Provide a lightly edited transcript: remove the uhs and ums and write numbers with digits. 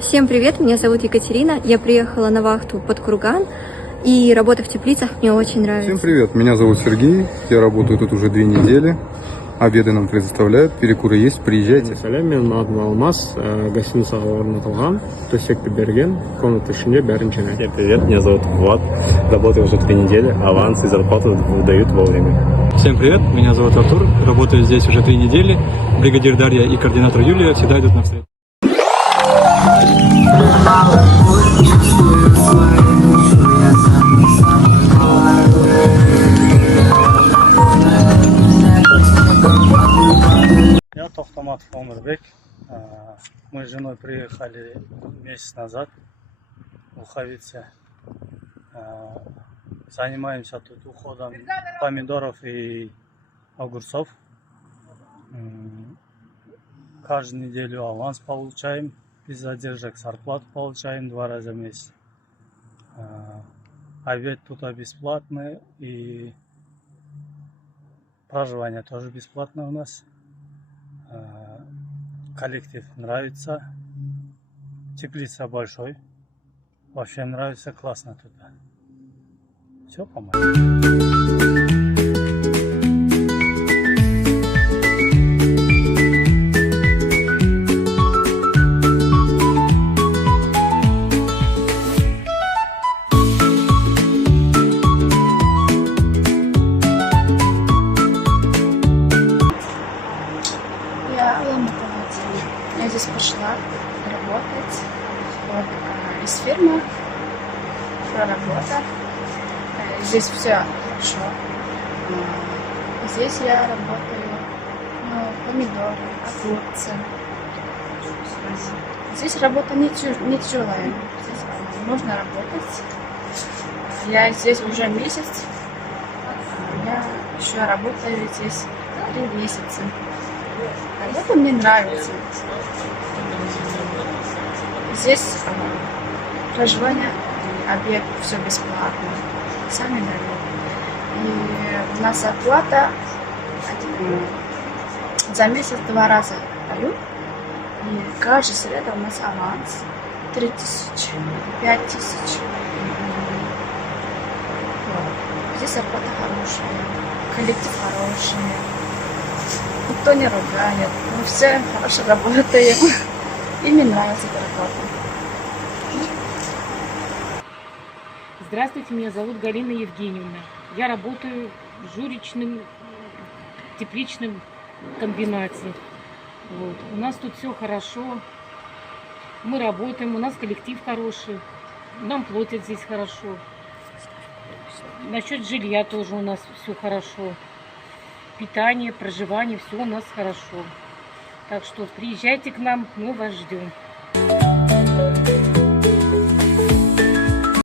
Всем привет, меня зовут Екатерина, я приехала на вахту под Курган, и работа в теплицах мне очень нравится. Всем привет, меня зовут Сергей, я работаю тут уже 2 недели, обеды нам предоставляют, перекуры есть, приезжайте. Мен атым Алмаз, гостиницаға орнатылған, төсекті берген, комната ішінде бәрін жинайды. Всем привет, меня зовут Влад, работаю уже 3 недели, аванс и зарплату выдают вовремя. Всем привет, меня зовут Артур, работаю здесь уже 3 недели, бригадир Дарья и координатор Юлия всегда идут на встречу. Я Тохтаматов Омарбек. Мы с женой приехали месяц назад в Луховице. Занимаемся тут уходом помидоров и огурцов. Каждую неделю аванс получаем, без задержек зарплату получаем 2 раза в месяц. Обед тут бесплатный и проживание тоже бесплатно у нас. Коллектив нравится. Теплица большой. Вообще нравится, классно тут. Все, по-моему. Я здесь пошла работать вот, из фирмы, проработа. Здесь все хорошо. Здесь я работаю помидоры, огурцы. Здесь работа не тяжелая. Здесь можно работать. Я здесь уже месяц. Я еще работаю здесь 3 месяца. Работа мне нравится. Здесь проживание, обед, все бесплатно. Сами дают. И у нас оплата за месяц 2 раза дают. И каждая среда у нас аванс 3000, 5000. Здесь зарплата хорошая, коллектив хороший. Никто не ругает, мы все хорошо работаем, и мне нравится эта работа. Здравствуйте, меня зовут Галина Евгеньевна. Я работаю в жуличном тепличном комбинате. Вот. У нас тут все хорошо, мы работаем, у нас коллектив хороший, нам платят здесь хорошо. Насчет жилья тоже у нас все хорошо. Питание, проживание, все у нас хорошо. Так что приезжайте к нам, мы вас ждем.